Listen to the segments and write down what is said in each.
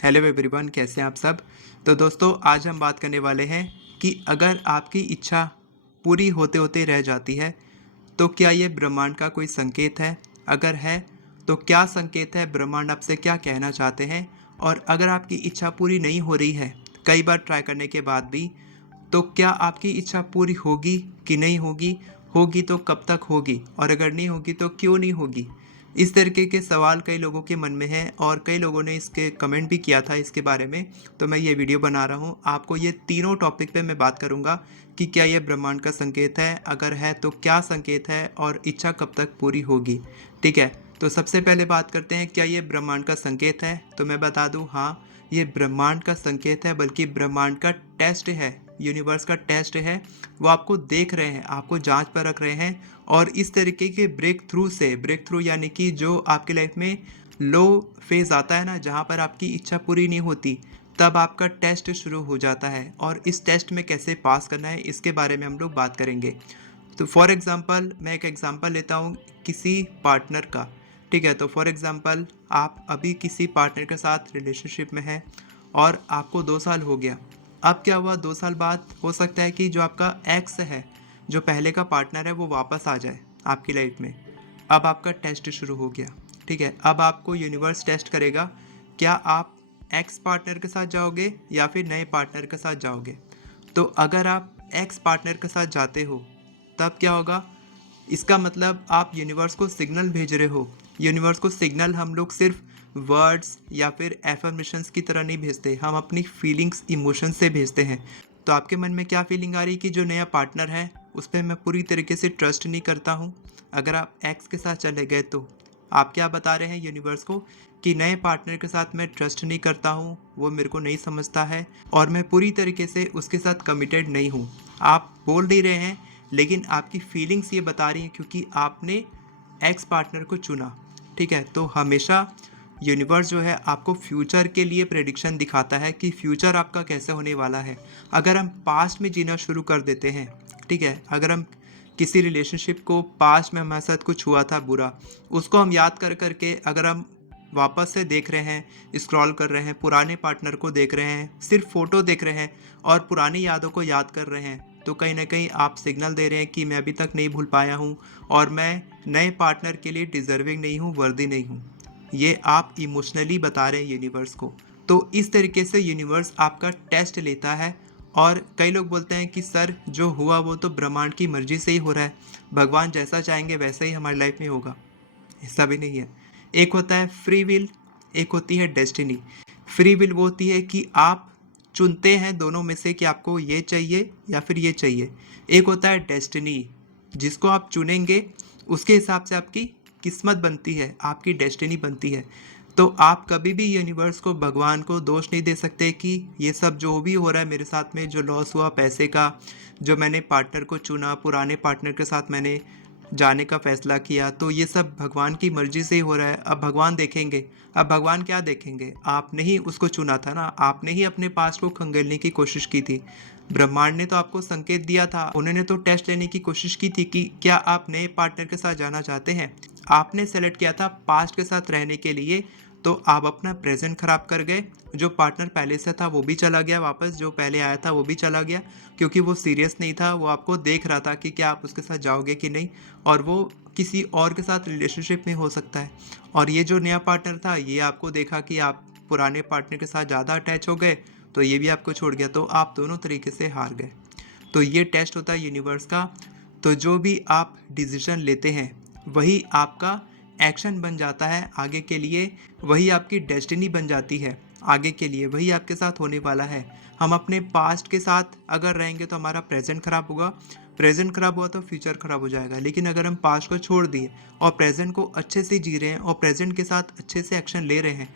Hello everyone, कैसे हैं आप सब। तो दोस्तों, आज हम बात करने वाले हैं कि अगर आपकी इच्छा पूरी होते होते रह जाती है तो क्या ये ब्रह्मांड का कोई संकेत है। अगर है तो क्या संकेत है, ब्रह्मांड आपसे क्या कहना चाहते हैं। और अगर आपकी इच्छा पूरी नहीं हो रही है कई बार ट्राई करने के बाद भी, तो क्या आपकी इच्छा पूरी होगी कि नहीं होगी, होगी तो कब तक होगी, और अगर नहीं होगी तो क्यों नहीं होगी। इस तरीके के सवाल कई लोगों के मन में हैं और कई लोगों ने इसके कमेंट भी किया था इसके बारे में। तो मैं ये वीडियो बना रहा हूँ, आपको ये तीनों टॉपिक पे मैं बात करूँगा कि क्या ये ब्रह्मांड का संकेत है, अगर है तो क्या संकेत है, और इच्छा कब तक पूरी होगी। ठीक है, तो सबसे पहले बात करते हैं क्या ये ब्रह्मांड का संकेत है। तो मैं बता दूँ, हाँ, ये ब्रह्मांड का संकेत है, बल्कि ब्रह्मांड का टेस्ट है, यूनिवर्स का टेस्ट है। वो आपको देख रहे हैं, आपको जांच पर रख रहे हैं। और इस तरीके के ब्रेक थ्रू यानी कि जो आपकी लाइफ में लो फेज आता है ना, जहाँ पर आपकी इच्छा पूरी नहीं होती, तब आपका टेस्ट शुरू हो जाता है। और इस टेस्ट में कैसे पास करना है इसके बारे में हम लोग बात करेंगे। तो फॉर एग्जांपल, मैं एक एग्जांपल लेता हूँ किसी पार्टनर का। ठीक है, तो फॉर एग्जांपल, आप अभी किसी पार्टनर के साथ रिलेशनशिप में हैं और आपको 2 साल हो गया। अब क्या हुआ, 2 साल बाद हो सकता है कि जो आपका एक्स है, जो पहले का पार्टनर है, वो वापस आ जाए आपकी लाइफ में। अब आपका टेस्ट शुरू हो गया। ठीक है, अब आपको यूनिवर्स टेस्ट करेगा, क्या आप एक्स पार्टनर के साथ जाओगे या फिर नए पार्टनर के साथ जाओगे। तो अगर आप एक्स पार्टनर के साथ जाते हो तब क्या होगा, इसका मतलब आप यूनिवर्स को सिग्नल भेज रहे हो। यूनिवर्स को सिग्नल हम लोग सिर्फ वर्ड्स या फिर एफर्मेशंस की तरह नहीं भेजते, हम अपनी फीलिंग्स इमोशन से भेजते हैं। तो आपके मन में क्या फीलिंग आ रही कि जो नया पार्टनर है उस पर मैं पूरी तरीके से ट्रस्ट नहीं करता हूँ। अगर आप एक्स के साथ चले गए तो आप क्या बता रहे हैं यूनिवर्स को कि नए पार्टनर के साथ मैं ट्रस्ट नहीं करता हूँ, वो मेरे को नहीं समझता है और मैं पूरी तरीके से उसके साथ कमिटेड नहीं हूँ। आप बोल नहीं रहे हैं, लेकिन आपकी फीलिंग्स ये बता रही हैं क्योंकि आपने एक्स पार्टनर को चुना। ठीक है, तो हमेशा यूनिवर्स जो है आपको फ्यूचर के लिए प्रेडिक्शन दिखाता है कि फ्यूचर आपका कैसे होने वाला है। अगर हम पास्ट में जीना शुरू कर देते हैं, ठीक है, अगर हम किसी रिलेशनशिप को, पास्ट में हमारे साथ कुछ हुआ था बुरा, उसको हम याद कर करके अगर हम वापस से देख रहे हैं, स्क्रॉल कर रहे हैं, पुराने पार्टनर को देख रहे हैं, सिर्फ फ़ोटो देख रहे हैं और पुरानी यादों को याद कर रहे हैं, तो कहीं ना कहीं आप सिग्नल दे रहे हैं कि मैं अभी तक नहीं भूल पाया हूँ और मैं नए पार्टनर के लिए डिज़र्विंग नहीं हूँ, वर्दी नहीं हूँ। ये आप इमोशनली बता रहे हैं यूनिवर्स को। तो इस तरीके से यूनिवर्स आपका टेस्ट लेता है। और कई लोग बोलते हैं कि सर, जो हुआ वो तो ब्रह्मांड की मर्जी से ही हो रहा है, भगवान जैसा चाहेंगे वैसा ही हमारी लाइफ में होगा। ऐसा भी नहीं है। एक होता है फ्री विल, एक होती है डेस्टिनी। फ्री विल वो होती है कि आप चुनते हैं दोनों में से कि आपको ये चाहिए या फिर ये चाहिए। एक होता है डेस्टिनी, जिसको आप चुनेंगे उसके हिसाब से आपकी किस्मत बनती है, आपकी डेस्टिनी बनती है। तो आप कभी भी यूनिवर्स को, भगवान को दोष नहीं दे सकते कि ये सब जो भी हो रहा है मेरे साथ में, जो लॉस हुआ पैसे का, जो मैंने पार्टनर को चुना, पुराने पार्टनर के साथ मैंने जाने का फैसला किया, तो ये सब भगवान की मर्जी से ही हो रहा है। अब भगवान देखेंगे। अब भगवान क्या देखेंगे, आपने ही उसको चुना था ना, आपने ही अपने पास्ट को खंगेलने की कोशिश की थी। ब्रह्मांड ने तो आपको संकेत दिया था, उन्होंने तो टेस्ट लेने की कोशिश की थी कि क्या आप नए पार्टनर के साथ जाना चाहते हैं। आपने सेलेक्ट किया था पास्ट के साथ रहने के लिए, तो आप अपना प्रेजेंट खराब कर गए। जो पार्टनर पहले से था वो भी चला गया वापस, जो पहले आया था वो भी चला गया, क्योंकि वो सीरियस नहीं था, वो आपको देख रहा था कि क्या आप उसके साथ जाओगे कि नहीं, और वो किसी और के साथ रिलेशनशिप में हो सकता है। और ये जो नया पार्टनर था, ये आपको देखा कि आप पुराने पार्टनर के साथ ज़्यादा अटैच हो गए, तो ये भी आपको छोड़ गया, तो आप दोनों तरीके से हार गए। तो ये टेस्ट होता है यूनिवर्स का। तो जो भी आप डिसीजन लेते हैं वही आपका एक्शन बन जाता है आगे के लिए, वही आपकी डेस्टिनी बन जाती है आगे के लिए, वही आपके साथ होने वाला है। हम अपने पास्ट के साथ अगर रहेंगे तो हमारा प्रेजेंट खराब होगा, प्रेजेंट खराब हुआ तो फ्यूचर खराब हो जाएगा। लेकिन अगर हम पास्ट को छोड़ दिए और प्रेजेंट को अच्छे से जी रहे हैं और प्रेजेंट के साथ अच्छे से एक्शन ले रहे हैं,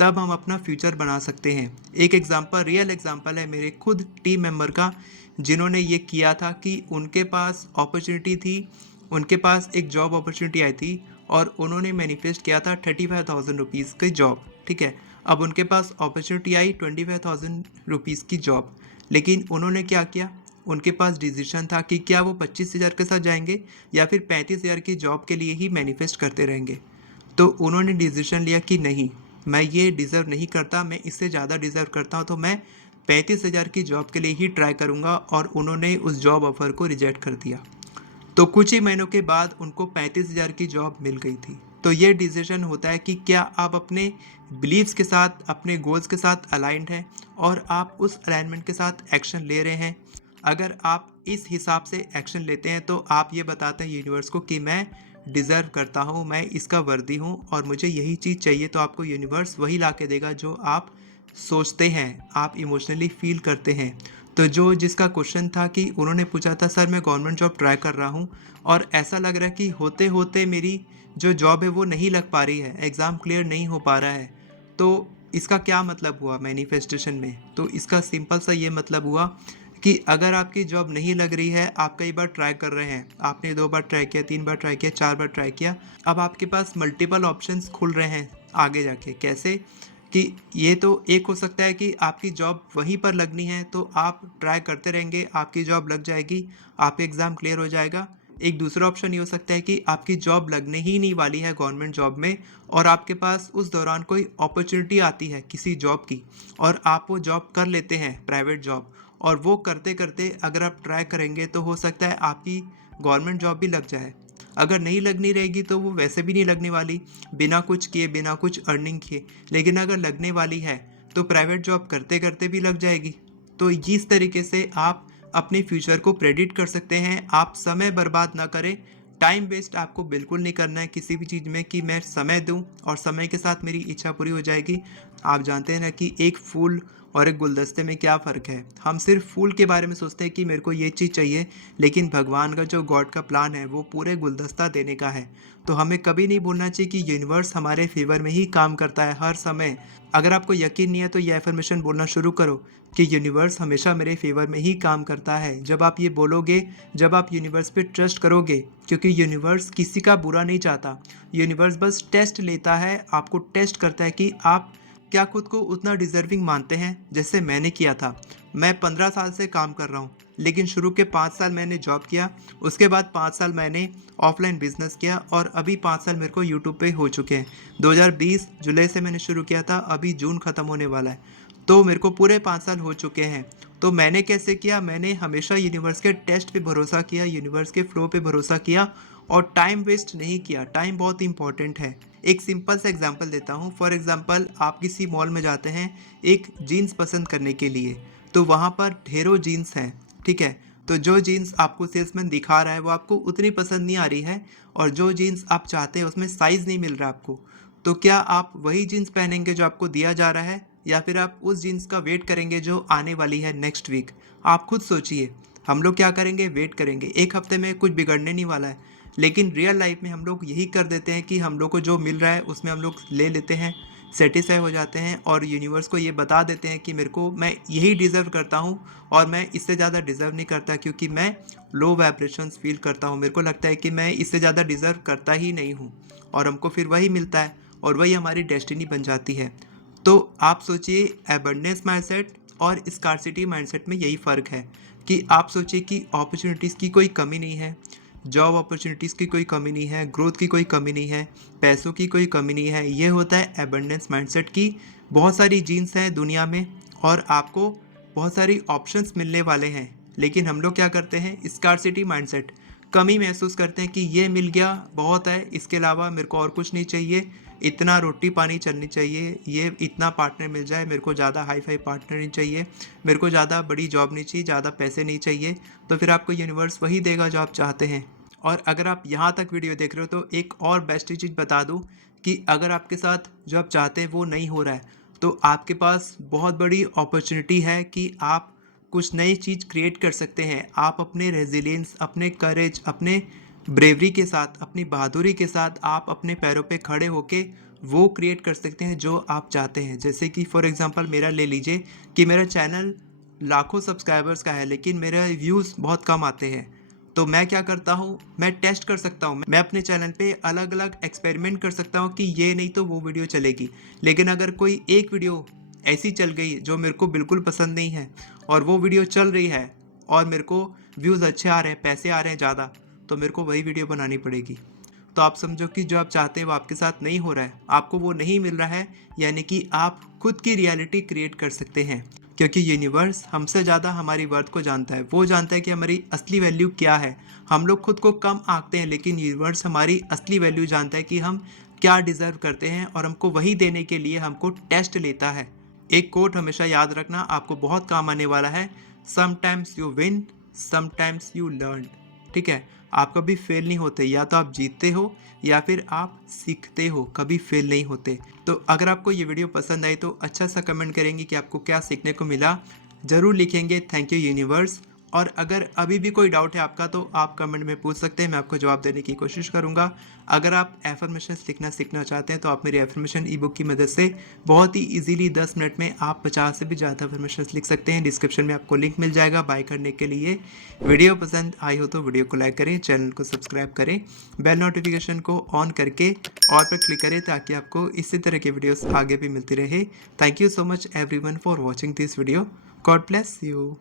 तब हम अपना फ्यूचर बना सकते हैं। एक एग्जांपल, रियल एग्जांपल है मेरे खुद टीम मेंबर का, जिन्होंने ये किया था कि उनके पास अपॉर्चुनिटी थी, उनके पास एक जॉब अपॉर्चुनिटी आई थी और उन्होंने मैनिफेस्ट किया था 35,000 रुपीज़ की जॉब। ठीक है, अब उनके पास अपॉर्चुनिटी आई 25,000 रुपीज़ की जॉब, लेकिन उन्होंने क्या किया, उनके पास डिसीजन था कि क्या वो 25,000 के साथ जाएंगे या फिर 35,000 की जॉब के लिए ही मैनिफेस्ट करते रहेंगे। तो उन्होंने डिसीजन लिया कि नहीं, मैं ये डिज़र्व नहीं करता, मैं इससे ज़्यादा डिज़र्व करता हूँ, तो मैं 35,000 की जॉब के लिए ही ट्राई करूँगा। और उन्होंने उस जॉब ऑफ़र को रिजेक्ट कर दिया। तो कुछ ही महीनों के बाद उनको 35,000 की जॉब मिल गई थी। तो ये डिसीजन होता है कि क्या आप अपने बिलीव्स के साथ, अपने गोल्स के साथ अलाइंड हैं और आप उस अलाइनमेंट के साथ एक्शन ले रहे हैं। अगर आप इस हिसाब से एक्शन लेते हैं तो आप ये बताते हैं यूनिवर्स को कि मैं डिज़र्व करता हूँ, मैं इसका वर्दी हूँ और मुझे यही चीज़ चाहिए। तो आपको यूनिवर्स वही ला के देगा जो आप सोचते हैं, आप इमोशनली फील करते हैं। तो जो जिसका क्वेश्चन था कि उन्होंने पूछा था, सर मैं गवर्नमेंट जॉब ट्राई कर रहा हूँ और ऐसा लग रहा है कि होते होते मेरी जो जॉब है वो नहीं लग पा रही है, एग्ज़ाम क्लियर नहीं हो पा रहा है, तो इसका क्या मतलब हुआ मैनिफेस्टेशन में? तो इसका सिंपल सा ये मतलब हुआ कि अगर आपकी जॉब नहीं लग रही है, आप कई बार ट्राई कर रहे हैं, आपने 2 बार ट्राई किया, 3 बार ट्राई किया, 4 बार ट्राई किया, अब आपके पास मल्टीपल ऑप्शंस खुल रहे हैं आगे जाके। कैसे? कि ये तो एक हो सकता है कि आपकी जॉब वहीं पर लगनी है, तो आप ट्राई करते रहेंगे, आपकी जॉब लग जाएगी, आपका एग्ज़ाम क्लियर हो जाएगा। एक दूसरा ऑप्शन ये हो सकता है कि आपकी जॉब लगने ही नहीं वाली है गवर्नमेंट जॉब में और आपके पास उस दौरान कोई अपॉर्चुनिटी आती है किसी जॉब की और आप वो जॉब कर लेते हैं, प्राइवेट जॉब, और वो करते करते अगर आप ट्राई करेंगे तो हो सकता है आपकी गवर्नमेंट जॉब भी लग जाए। अगर नहीं लगनी रहेगी तो वो वैसे भी नहीं लगने वाली, बिना कुछ किए, बिना कुछ अर्निंग किए। लेकिन अगर लगने वाली है तो प्राइवेट जॉब करते करते भी लग जाएगी। तो इस तरीके से आप अपने फ्यूचर को प्रेडिक्ट कर सकते हैं। आप समय बर्बाद ना करें, टाइम वेस्ट आपको बिल्कुल नहीं करना है किसी भी चीज़ में कि मैं समय दूं और समय के साथ मेरी इच्छा पूरी हो जाएगी। आप जानते हैं ना कि एक फूल और एक गुलदस्ते में क्या फ़र्क है। हम सिर्फ फूल के बारे में सोचते हैं कि मेरे को ये चीज़ चाहिए, लेकिन भगवान का जो गॉड का प्लान है वो पूरे गुलदस्ता देने का है। तो हमें कभी नहीं भूलना चाहिए कि यूनिवर्स हमारे फेवर में ही काम करता है हर समय। अगर आपको यकीन नहीं है तो ये एफर्मेशन बोलना शुरू करो कि यूनिवर्स हमेशा मेरे फेवर में ही काम करता है। जब आप ये बोलोगे, जब आप यूनिवर्स पे ट्रस्ट करोगे, क्योंकि यूनिवर्स किसी का बुरा नहीं चाहता, यूनिवर्स बस टेस्ट लेता है, आपको टेस्ट करता है कि आप क्या खुद को उतना डिज़र्विंग मानते हैं जैसे मैंने किया था। मैं 15 साल से काम कर रहा हूँ, लेकिन शुरू के 5 साल मैंने जॉब किया, उसके बाद 5 साल मैंने ऑफलाइन बिजनेस किया और अभी 5 साल मेरे को यूट्यूब पे हो चुके हैं। 2020 जुलाई से मैंने शुरू किया था, अभी जून ख़त्म होने वाला है, तो मेरे को पूरे 5 साल हो चुके हैं। तो मैंने कैसे किया? मैंने हमेशा यूनिवर्स के टेस्ट पे भरोसा किया, यूनिवर्स के फ्लो पे भरोसा किया और टाइम वेस्ट नहीं किया। टाइम बहुत इंपॉर्टेंट है। एक सिंपल सा एग्जांपल देता हूँ। फॉर एग्जांपल, आप किसी मॉल में जाते हैं एक जीन्स पसंद करने के लिए, तो वहाँ पर ढेरों जीन्स हैं, ठीक है? तो जो जीन्स आपको सेल्समैन दिखा रहा है वो आपको उतनी पसंद नहीं आ रही है और जो जीन्स आप चाहते हैं उसमें साइज़ नहीं मिल रहा आपको। तो क्या आप वही जीन्स पहनेंगे जो आपको दिया जा रहा है या फिर आप उस जीन्स का वेट करेंगे जो आने वाली है नेक्स्ट वीक? आप खुद सोचिए। हम लोग क्या करेंगे? वेट करेंगे। एक हफ्ते में कुछ बिगड़ने नहीं वाला है। लेकिन रियल लाइफ में हम लोग यही कर देते हैं कि हम लोग को जो मिल रहा है उसमें हम लोग ले लेते हैं, सेटिस्फाई हो जाते हैं और यूनिवर्स को ये बता देते हैं कि मेरे को, मैं यही डिज़र्व करता हूँ और मैं इससे ज़्यादा डिज़र्व नहीं करता, क्योंकि मैं लो वाइब्रेशंस फील करता हूँ। मेरे को लगता है कि मैं इससे ज़्यादा डिज़र्व करता ही नहीं हूँ और हमको फिर वही मिलता है और वही हमारी डेस्टिनी बन जाती है। तो आप सोचिए, एबंडेंस माइंडसेट और स्कार्सिटी माइंडसेट में यही फ़र्क है कि आप सोचिए कि अपॉर्चुनिटीज़ की कोई कमी नहीं है, जॉब अपॉर्चुनिटीज़ की कोई कमी नहीं है, ग्रोथ की कोई कमी नहीं है, पैसों की कोई कमी नहीं है। ये होता है एबंडेंस माइंडसेट की। बहुत सारी जीन्स हैं दुनिया में और आपको बहुत सारी ऑप्शंस मिलने वाले हैं, लेकिन हम लोग क्या करते हैं? स्कार्सिटी माइंडसेट, कमी महसूस करते हैं कि ये मिल गया बहुत है, इसके अलावा मेरे को और कुछ नहीं चाहिए, इतना रोटी पानी चलनी चाहिए, ये इतना पार्टनर मिल जाए, मेरे को ज़्यादा हाई फाई पार्टनर नहीं चाहिए, मेरे को ज़्यादा बड़ी जॉब नहीं चाहिए, ज़्यादा पैसे नहीं चाहिए। तो फिर आपको यूनिवर्स वही देगा जो आप चाहते हैं। और अगर आप यहाँ तक वीडियो देख रहे हो तो एक और बेस्ट चीज़ बता दूँ कि अगर आपके साथ जो आप चाहते हैं वो नहीं हो रहा है, तो आपके पास बहुत बड़ी अपॉर्चुनिटी है कि आप कुछ नई चीज़ क्रिएट कर सकते हैं। आप अपने रेजिलियंस, अपने करेज, अपने ब्रेवरी के साथ, अपनी बहादुरी के साथ आप अपने पैरों पे खड़े होके वो क्रिएट कर सकते हैं जो आप चाहते हैं। जैसे कि फॉर एग्जांपल मेरा ले लीजिए कि मेरा चैनल लाखों सब्सक्राइबर्स का है, लेकिन मेरे व्यूज़ बहुत कम आते हैं। तो मैं क्या करता हूँ? मैं टेस्ट कर सकता हूँ। मैं अपने चैनल पे अलग अलग एक्सपेरिमेंट कर सकता हूँ कि ये नहीं तो वो वीडियो चलेगी। लेकिन अगर कोई एक वीडियो ऐसी चल गई जो मेरे को बिल्कुल पसंद नहीं है और वो वीडियो चल रही है और मेरे को व्यूज़ अच्छे आ रहे हैं, पैसे आ रहे हैं ज़्यादा, तो मेरे को वही वीडियो बनानी पड़ेगी। तो आप समझो कि जो आप चाहते हैं वो आपके साथ नहीं हो रहा है, आपको वो नहीं मिल रहा है, यानी कि आप खुद की रियलिटी क्रिएट कर सकते हैं। क्योंकि यूनिवर्स हमसे ज़्यादा हमारी वर्थ को जानता है, वो जानता है कि हमारी असली वैल्यू क्या है। हम लोग खुद को कम आंकते हैं, लेकिन यूनिवर्स हमारी असली वैल्यू जानता है कि हम क्या डिज़र्व करते हैं, और हमको वही देने के लिए हमको टेस्ट लेता है। एक कोट हमेशा याद रखना, आपको बहुत काम आने वाला है। Sometimes you win, sometimes you learn. ठीक है, आप कभी फेल नहीं होते, या तो आप जीतते हो या फिर आप सीखते हो, कभी फेल नहीं होते। तो अगर आपको ये वीडियो पसंद आई तो अच्छा सा कमेंट करेंगे कि आपको क्या सीखने को मिला, ज़रूर लिखेंगे थैंक यू यूनिवर्स। और अगर अभी भी कोई डाउट है आपका तो आप कमेंट में पूछ सकते हैं, मैं आपको जवाब देने की कोशिश करूंगा। अगर आप एफर्मेशन लिखना सीखना चाहते हैं तो आप मेरी एफर्मेशन ई बुक की मदद से बहुत ही इजीली 10 मिनट में आप 50 से भी ज़्यादा एफर्मेशन लिख सकते हैं। डिस्क्रिप्शन में आपको लिंक मिल जाएगा बाय करने के लिए। वीडियो पसंद आई हो तो वीडियो को लाइक करें, चैनल को सब्सक्राइब करें, बेल नोटिफिकेशन को ऑन करके और पर क्लिक करें ताकि आपको इसी तरह के वीडियोस आगे भी मिलती रहे। Thank you so much everyone for watching this video. God bless you.